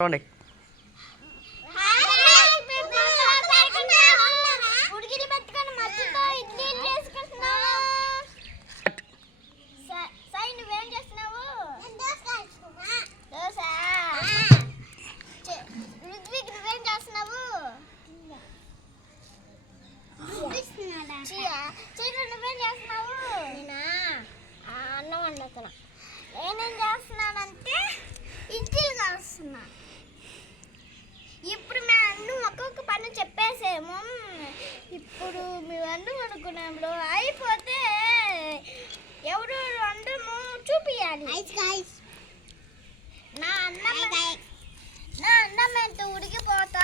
చూడండి. అన్నం వండుతున్నా. నేనేం చేస్తున్నానంటే ఇడ్లీలు కాస్తున్నా. ఇప్పుడు మేము ఒక్కొక్క పని చెప్పేసేమో. ఇప్పుడు మేము అన్నం వండుకున్నప్పుడు అయిపోతే ఎవరు వండము చూపియాలి. నా అన్నం ఎంత ఉడికిపోతా